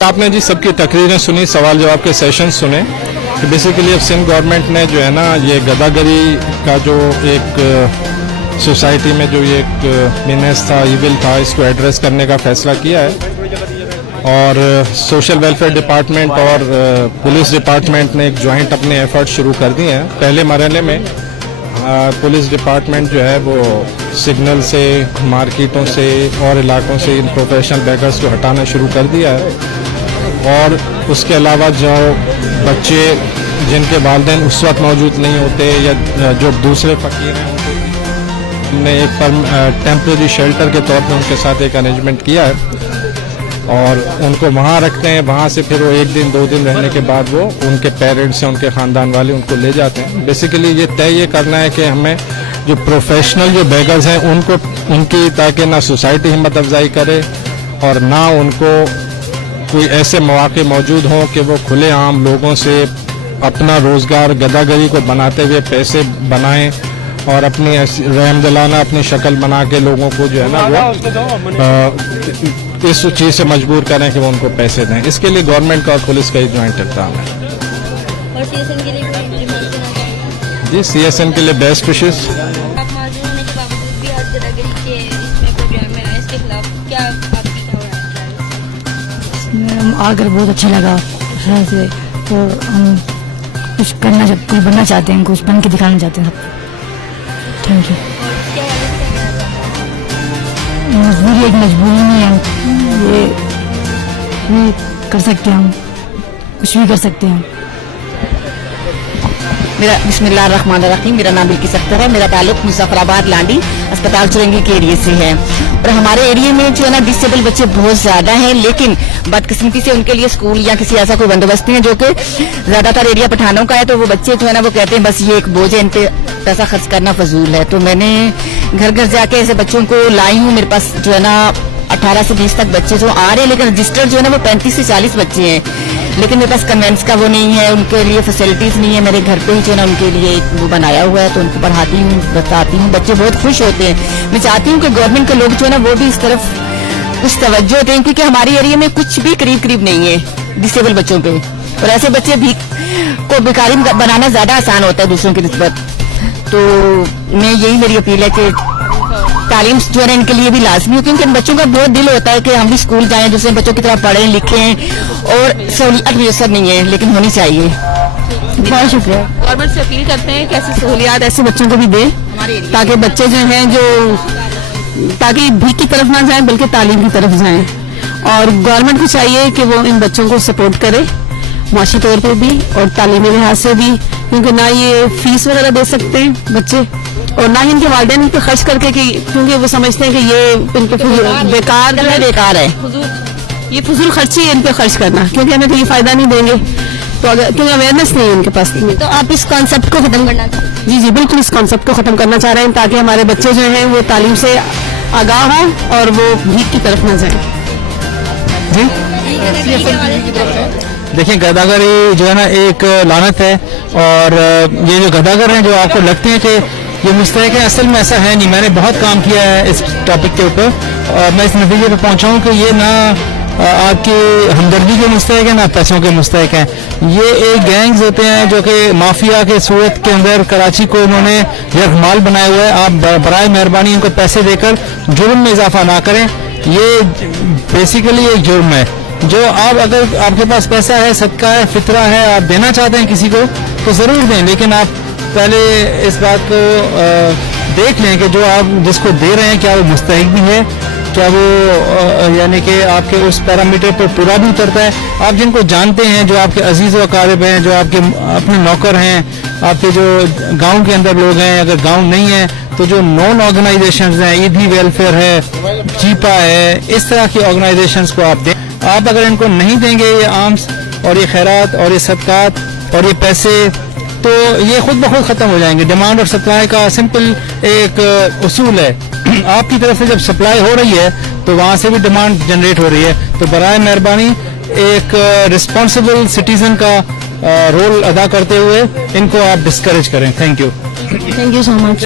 आपने जी सबकी तकरीरें सुनी, सवाल जवाब के सेशन सुने कि बेसिकली अब सिंध गवर्नमेंट ने जो है ना ये गदागरी का जो एक सोसाइटी में जो ये एक मीनेस था, इविल था, इसको एड्रेस करने का फैसला किया है और सोशल वेलफेयर डिपार्टमेंट और पुलिस डिपार्टमेंट ने एक जॉइंट अपने एफर्ट शुरू कर दिए हैं। पहले मरहले में पुलिस डिपार्टमेंट जो है वो सिग्नल से, मार्केटों से और इलाकों से इन प्रोफेशनल बेगर्स को हटाना शुरू कर दिया है और उसके अलावा जो बच्चे जिनके वालिदैन उस वक्त मौजूद नहीं होते या जो दूसरे फ़कीर हैं हमने एक टेम्परेरी शेल्टर के तौर पर उनके साथ एक अरेंजमेंट किया है और उनको वहाँ रखते हैं। वहाँ से फिर वो एक दिन 2 दिन रहने के बाद वो उनके पेरेंट्स हैं, उनके ख़ानदान वाले उनको ले जाते हैं। बेसिकली ये तय ये करना है कि हमें जो प्रोफेशनल जो बेगर्स हैं उनकी ताकि ना सोसाइटी हिम्मत अफजाई करे और ना उनको कोई ऐसे मौके मौजूद हों कि वो खुले आम लोगों से अपना रोज़गार गदागरी को बनाते हुए पैसे बनाएं और अपनी रहमदिलाना अपनी शक्ल बना के लोगों को जो है ना वो इस चीज़ से मजबूर करें कि वो उनको पैसे दें। इसके लिए गवर्नमेंट का और पुलिस का ही ज्वाइंट इक़दाम है। और CSN के लिए जी CSN के लिए बेस्ट विशेस। आप माजूर होने के बावजूद भी आज गदागरी के इसमें प्रोग्राम में आए, इसके खिलाफ क्या आपकी क्या राय है? आकर बहुत अच्छा लगा से, तो हम कुछ बनना चाहते हैं, कुछ बन के दिखाना चाहते हैं। Thank you. मजबूरी एक मजबूरी नहीं है, ये भी कर सकते हैं, हम कुछ भी कर सकते हैं। मेरा बिस्मिल्लाहिर्रहमानिर्रहीम, मेरा नाम बिल्किस अख्तर है। मेरा ताल्लुक मुजफ्फराबाद लांडी अस्पताल चुरंगी के एरिया से है और हमारे एरिया में जो है ना डिसेबल बच्चे बहुत ज्यादा हैं, लेकिन बदकिस्मती से उनके लिए स्कूल या किसी ऐसा कोई बंदोबस्त नहीं है, जो कि ज्यादातर एरिया पठानों का है। तो वो बच्चे जो है ना वो कहते हैं बस ये एक बोझ है, इन पे पैसा खर्च करना फजूल है। तो मैंने घर घर जाके ऐसे बच्चों को लाई हूँ। मेरे पास जो है ना 18 से 20 तक बच्चे जो आ रहे हैं, लेकिन रजिस्टर्ड जो है ना वो 35 से 40 बच्चे हैं, लेकिन मेरे पास कन्वेंस का वो नहीं है, उनके लिए फैसिलिटीज नहीं है। मेरे घर पे ही जो है ना उनके लिए वो बनाया हुआ है, तो उनको पढ़ाती हूँ, बताती हूँ, बच्चे बहुत खुश होते हैं। मैं चाहती हूँ कि गवर्नमेंट के लोग जो है ना वो भी इस तरफ कुछ तवज्जो दें, क्योंकि हमारी एरिया में कुछ भी करीब नहीं है डिसेबल बच्चों पे, और ऐसे बच्चे भी को भिखारी बनाना ज्यादा आसान होता है दूसरों की निस्बत। तो मैं यही मेरी अपील है कि तालीम जो है इनके लिए भी लाजमी हो, क्योंकि इन बच्चों का बहुत दिल होता है कि हम भी स्कूल जाएं, दूसरे बच्चों की तरह पढ़ें लिखें, और सहूलियत मुयसर नहीं है, लेकिन होनी चाहिए। बहुत शुक्रिया। गवर्नमेंट से अपील करते हैं कि ऐसी सहूलियात ऐसे बच्चों को भी दे, ताकि बच्चे जो हैं ताकि भीख की तरफ ना जाएं बल्कि तालीम की तरफ जाएं। और गवर्नमेंट को चाहिए कि वो इन बच्चों को सपोर्ट करे माशी तौर पर भी और तालीमी लिहाज से भी, क्योंकि ना ये फीस वगैरह दे सकते हैं बच्चे और ना ही इनके वालिदैन इन पे खर्च करके, क्योंकि वो समझते हैं कि ये इनके बेकार है, ये फजूल खर्ची है इन पे खर्च करना, क्योंकि हमें कोई फायदा नहीं देंगे। तो अगर क्योंकि अवेयरनेस नहीं है उनके पास, तो आप इस कॉन्सेप्ट को खत्म करना चाहते हैं? जी बिल्कुल इस कॉन्सेप्ट को खत्म करना चाह रहे हैं, ताकि हमारे बच्चे जो हैं वो तालीम से आगाह हों और वो भीख की तरफ न जाएं। देखिए गदागरी जो है ना एक लानत है, और ये जो गदागर हैं जो आपको लगते हैं कि ये मुस्तहक है, असल में ऐसा है नहीं। मैंने बहुत काम किया है इस टॉपिक के ऊपर और मैं इस नतीजे पे पहुंचा हूँ कि ये ना आपकी हमदर्दी के मुस्तहक है ना पैसों के मुस्तहक हैं। ये एक गैंग्स होते हैं जो कि माफिया के सूरत के अंदर कराची को उन्होंने यरगमाल बनाया हुआ है। आप बराए मेहरबानी इनको पैसे देकर जुर्म में इजाफा ना करें, ये बेसिकली एक जुर्म है। जो आप अगर आपके पास पैसा है, सदका है, फितरा है, आप देना चाहते हैं किसी को तो ज़रूर दें, लेकिन आप पहले इस बात को देख लें कि जो आप जिसको दे रहे हैं क्या वो मुस्तहिक भी है, क्या वो यानी कि आपके उस पैरामीटर पर पूरा भी उतरता है। आप जिनको जानते हैं, जो आपके अजीज़ व अकारिब हैं, जो आपके अपने नौकर हैं, आपके जो गांव के अंदर लोग हैं, अगर गांव नहीं है तो जो नॉन ऑर्गेनाइजेशंस हैं, ईदी वेलफेयर है, चीपा है, इस तरह की ऑर्गेनाइजेशंस को आप दें। आप अगर इनको नहीं देंगे ये आर्म्स और ये खैरात और ये सदकात और ये पैसे, तो ये खुद ब खुद ख़त्म हो जाएंगे। डिमांड और सप्लाई का सिंपल एक उसूल है, आपकी तरफ से जब सप्लाई हो रही है तो वहाँ से भी डिमांड जनरेट हो रही है। तो बराए मेहरबानी एक रिस्पॉन्सिबल सिटीजन का रोल अदा करते हुए इनको आप डिस्करेज करें। Thank you so much.